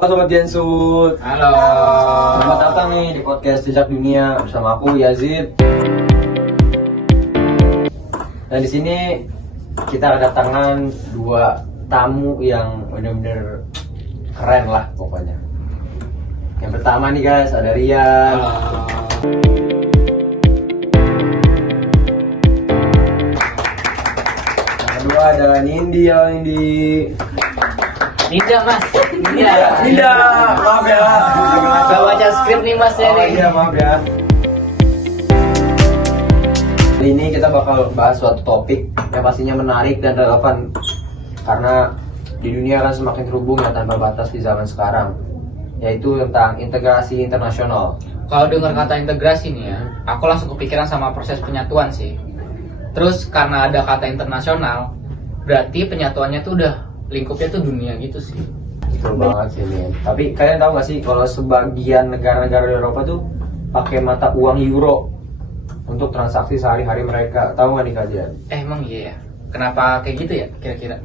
Halo Sobat Jensut. Halo. Selamat datang nih di podcast Jejak Dunia bersama aku Yazid. Dan di sini kita kedatangan dua tamu yang benar-benar keren lah pokoknya. Yang pertama nih guys, ada Rian. Yang kedua ada Nindi. Ninda mas. Ninda, maaf ya. Gak baca skrip nih mas ya Oh nih. iya, maaf ya. Kali ini kita bakal bahas suatu topik yang pastinya menarik dan relevan karena di dunia kan semakin terhubung ya tanpa batas di zaman sekarang, yaitu tentang integrasi internasional. Kalau dengar kata integrasi nih ya, aku langsung kepikiran sama proses penyatuan sih. Terus karena ada kata internasional, berarti penyatuannya tuh udah lingkupnya tuh dunia gitu sih. Betul banget sih Min. Tapi kalian tahu nggak sih kalau sebagian negara-negara di Eropa tuh pakai mata uang euro untuk transaksi sehari-hari mereka? Tahu nggak nih kalian? Emang iya ya? Kenapa kayak gitu ya kira-kira?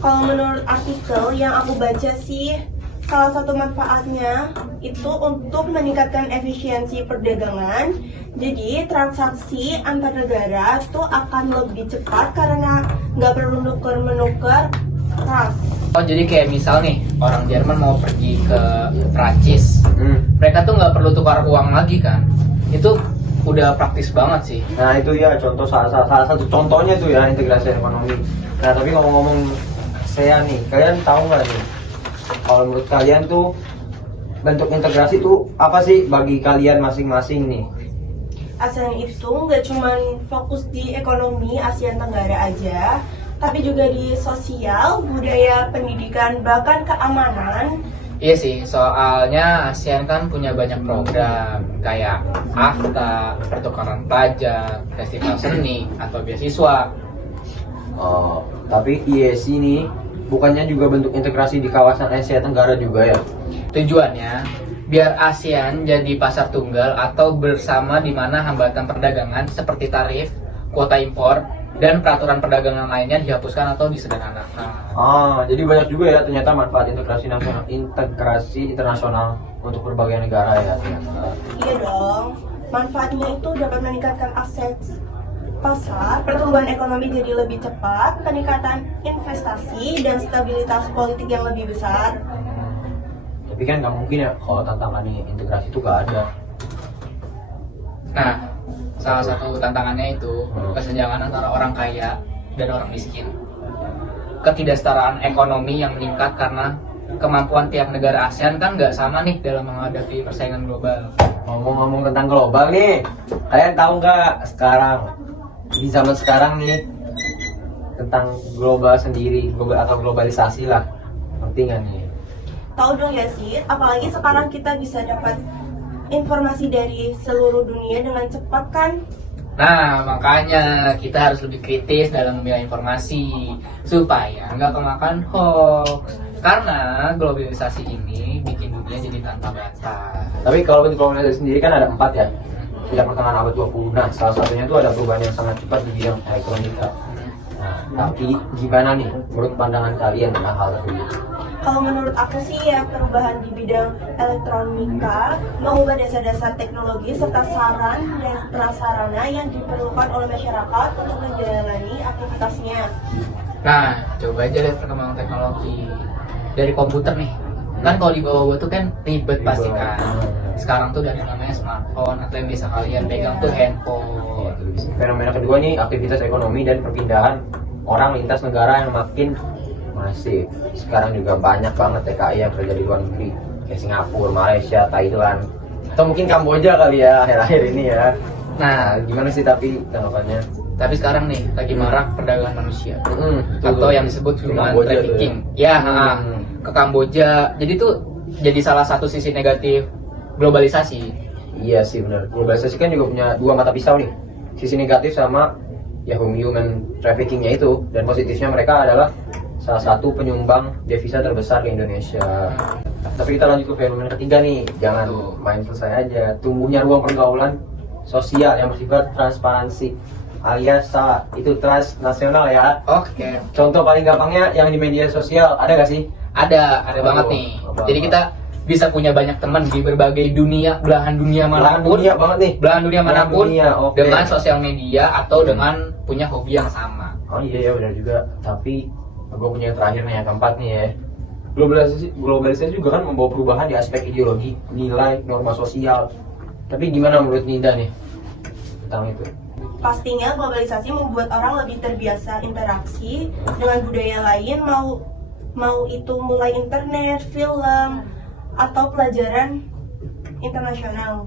Kalau menurut artikel yang aku baca sih, salah satu manfaatnya itu untuk meningkatkan efisiensi perdagangan. Jadi transaksi antar negara tuh akan lebih cepat karena nggak perlu menukar ras. Oh jadi kayak misal nih orang Jerman mau pergi ke Prancis, mereka tuh nggak perlu tukar uang lagi kan? Itu udah praktis banget sih. Nah itu ya contoh salah satu contohnya tuh ya integrasi ekonomi. Nah tapi ngomong-ngomong saya nih, kalian tahu nggak nih kalau menurut kalian tuh bentuk integrasi tuh apa sih bagi kalian masing-masing nih? ASEAN itu nggak cuma fokus di ekonomi Asia Tenggara aja, tapi juga di sosial, budaya, pendidikan, bahkan keamanan. Iya sih, soalnya ASEAN kan punya banyak program kayak AFTA, pertukaran pelajar, festival seni, atau beasiswa. Oh, tapi IEC ini bukannya juga bentuk integrasi di kawasan Asia Tenggara juga ya? Tujuannya biar ASEAN jadi pasar tunggal atau bersama di mana hambatan perdagangan seperti tarif, kuota impor, dan peraturan perdagangan lainnya dihapuskan atau disederhanakan. Ah, jadi banyak juga ya ternyata manfaat integrasi internasional untuk berbagai negara ya ternyata. Iya dong, manfaatnya itu dapat meningkatkan akses pasar, pertumbuhan ekonomi jadi lebih cepat, peningkatan investasi, dan stabilitas politik yang lebih besar. Tapi kan nggak mungkin ya kalau tantangannya integrasi itu nggak ada. Nah, salah satu tantangannya itu kesenjangan antara orang kaya dan orang miskin. Ketidaksetaraan ekonomi yang meningkat karena kemampuan tiap negara ASEAN kan nggak sama nih dalam menghadapi persaingan global. Ngomong-ngomong tentang global nih, kalian tahu nggak sekarang di zaman sekarang nih tentang global sendiri, global atau globalisasi lah, ngerti nggak nih? Tahu dong ya sih, apalagi sekarang kita bisa dapat informasi dari seluruh dunia dengan cepat kan? Nah, makanya kita harus lebih kritis dalam memilah informasi supaya nggak kemakan hoax. Karena globalisasi ini bikin dunia jadi tanpa batas. Tapi kalau bentuk globalisasi sendiri kan ada 4 ya. Sejak pertengahan abad 20. Nah, salah satunya itu ada perubahan yang sangat cepat di bidang ekonomi. Nah, tapi gimana nih menurut pandangan kalian tentang hal tersebut? Kalau menurut aku sih ya perubahan di bidang elektronika mengubah dasar-dasar teknologi serta saran dan prasarana yang diperlukan oleh masyarakat untuk menjalani aktivitasnya. Nah, coba aja lihat perkembangan teknologi dari komputer nih. Kan kalau di bawah tuh kan ribet pasti kan. Sekarang tuh dari namanya smartphone atau yang bisa kalian pegang tuh handphone. Fenomena kedua nih aktivitas ekonomi dan perpindahan orang lintas negara yang makin masif. Sekarang juga banyak banget TKI yang kerja di luar negeri kayak Singapura, Malaysia, Thailand, atau mungkin Kamboja kali ya akhir-akhir ini ya. Nah, gimana sih tapi tanggapannya? Tapi sekarang nih lagi marak perdagangan manusia atau yang disebut human Kamboja trafficking. Ya, ke Kamboja. Jadi tuh jadi salah satu sisi negatif globalisasi. Iya sih benar. Globalisasi kan juga punya dua mata pisau nih. Sisi negatif sama ya human traffickingnya itu, dan positifnya mereka adalah salah satu penyumbang devisa terbesar ke Indonesia. Tapi kita lanjut ke fenomena ketiga nih, jangan main selesai aja. Tumbuhnya ruang pergaulan sosial yang bersifat transparansi alias itu transnasional ya. Oke. Contoh paling gampangnya yang di media sosial ada gak sih Ada banget nih. Apa? Jadi kita bisa punya banyak teman di berbagai dunia, belahan dunia Belahan manapun, dunia banget nih. belahan dunia Belahan manapun, dunia, oke. dengan sosial media atau dengan punya hobi yang sama. Oh iya ya benar juga. Tapi gue punya yang terakhir nih yang keempat nih ya. Globalisasi juga kan membawa perubahan di aspek ideologi, nilai, norma sosial. Tapi gimana menurut Ninda nih tentang itu? Pastinya globalisasi membuat orang lebih terbiasa interaksi dengan budaya lain, mau itu mulai internet, film, atau pelajaran internasional.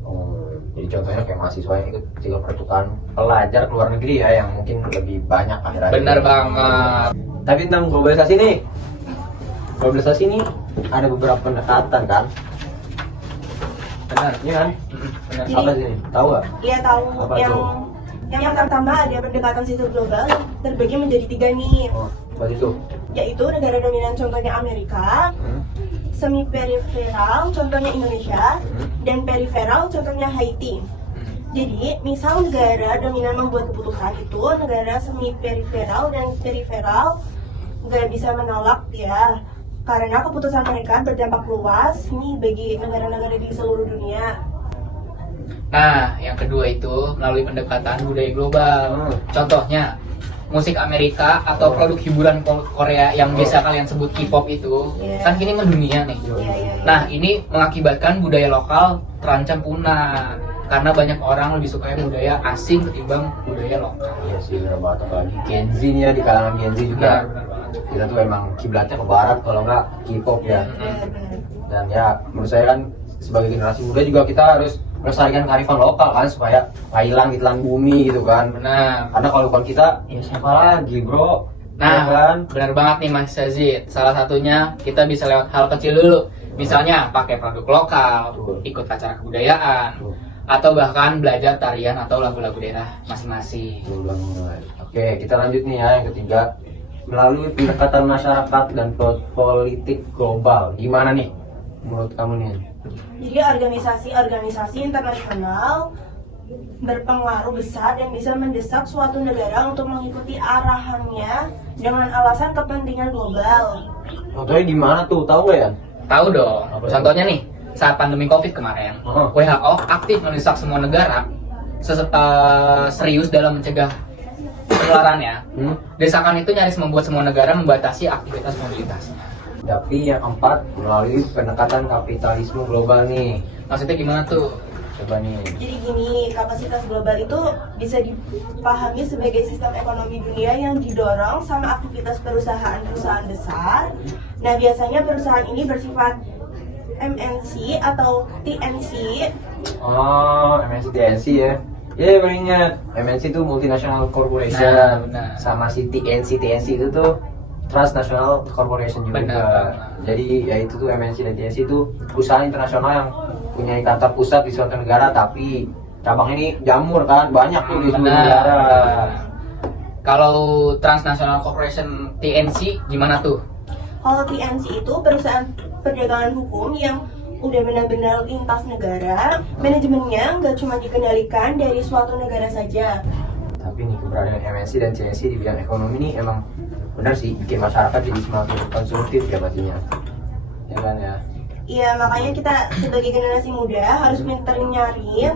Oh, jadi contohnya kayak mahasiswa yang ikut tinggal pertukaran pelajar ke luar negeri ya, yang mungkin lebih banyak akhir-akhir. Benar banget. Tapi tentang globalisasi nih, globalisasi ini ada beberapa pendekatan kan? Benar. Iya kan? Benar. Jadi- Apa sih? Tahu nggak? Iya tahu. Apa Yang pertama ada pendekatan sistem global terbagi menjadi 3 nih, Oh, buat itu. yaitu negara dominan contohnya Amerika, semi periferal contohnya Indonesia, dan periferal contohnya Haiti. Jadi, misal negara dominan membuat keputusan itu, negara semi periferal dan periferal nggak bisa menolak ya, karena keputusan mereka berdampak luas nih bagi negara-negara di seluruh dunia. Nah, yang kedua itu melalui pendekatan budaya global. Contohnya musik Amerika atau produk hiburan Korea yang biasa kalian sebut K-pop itu Iya. kan kini mendunia nih. Iya. Nah, ini mengakibatkan budaya lokal terancam punah karena banyak orang lebih suka budaya asing ketimbang budaya lokal. Iya sih, benar banget. Apalagi Gen Z nih ya, di kalangan Gen Z juga. Benar banget. Kita tuh emang kiblatnya ke barat, kalau nggak K-pop ya. Benar-benar. Dan ya, menurut saya kan sebagai generasi muda juga kita harus melestarikan kearifan lokal kan, supaya nggak hilang di telan bumi gitu kan. Benar. Karena kalau bukan kita, ya siapa lagi bro? Ya Nah, kan? benar banget nih Mas Yazid. Salah satunya kita bisa lewat hal kecil dulu. Misalnya pakai produk lokal, Betul. ikut acara kebudayaan, Betul. atau bahkan belajar tarian atau lagu-lagu daerah masing-masing. Betul banget. Oke, kita lanjut nih ya yang ketiga. Melalui pendekatan masyarakat dan politik global. Gimana nih menurut kamu nih? Jadi organisasi-organisasi internasional berpengaruh besar dan bisa mendesak suatu negara untuk mengikuti arahannya dengan alasan kepentingan global. Contohnya gimana tuh? Tahu nggak ya? Tahu dong. Apa Contohnya nih, saat pandemi Covid kemarin, Oh. WHO aktif mendesak semua negara serius dalam mencegah penularannya. Desakan itu nyaris membuat semua negara membatasi aktivitas mobilitasnya. Tapi yang keempat, melalui pendekatan kapitalisme global nih. Maksudnya gimana tuh? Coba nih. Jadi gini, kapasitas global itu bisa dipahami sebagai sistem ekonomi dunia yang didorong sama aktivitas perusahaan-perusahaan besar. Nah, biasanya perusahaan ini bersifat MNC atau TNC. Oh, MNC TNC ya. Iya, baru ingat. MNC itu multinational corporation. Nah, benar. Sama si TNC itu tuh transnational corporation juga. Benar. Jadi ya itu tuh MNC dan TNC itu perusahaan internasional yang punya kantor pusat di suatu negara, tapi cabangnya ini jamur kan, banyak tuh di seluruh negara. Kalau transnational corporation TNC gimana tuh? Kalau TNC itu perusahaan perdagangan hukum yang udah benar-benar lintas negara, manajemennya nggak cuma dikendalikan dari suatu negara saja. Tapi nih keberadaan MNC dan TNC di bidang ekonomi ini emang benar sih bikin masyarakat jadi semakin konsumtif ya pastinya. Ya kan ya. Iya, makanya kita sebagai generasi muda harus pinter nyari,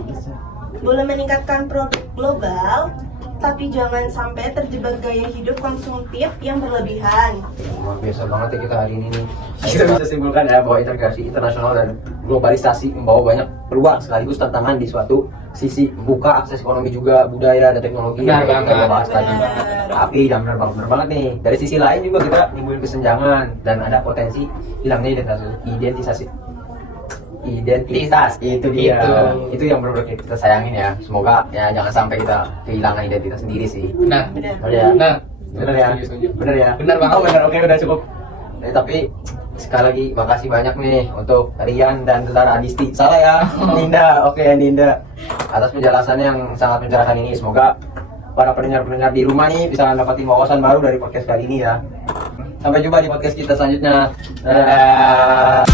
boleh meningkatkan produk global, tapi jangan sampai terjebak gaya hidup konsumtif yang berlebihan. Luar biasa banget ya kita hari ini nih. Kita bisa simpulkan ya bahwa integrasi internasional dan globalisasi membawa banyak peluang sekaligus tantangan di suatu sisi, membuka akses ekonomi juga, budaya dan teknologi Benar yang kita banget. bahas tadi. Benar. Tapi jangan benar banget nih. Dari sisi lain juga kita nimbulin kesenjangan dan ada potensi hilangnya identitas itu dia. Itu yang benar-benar kita sayangin ya. Semoga ya jangan sampai kita kehilangan identitas sendiri sih. Benar. Benar. Benar ya? Benar. Bener ya? Setuju. Bener ya? Bener banget. Oh bener, oke udah cukup. Tapi sekali lagi makasih banyak nih untuk Rian dan Tentara Adisti. Salah ya, Ninda. Oke Ninda. Atas penjelasannya yang sangat mencerahkan ini. Semoga para pendengar-pendengar di rumah nih bisa dapatin wawasan baru dari podcast kali ini ya. Sampai jumpa di podcast kita selanjutnya. Dadah.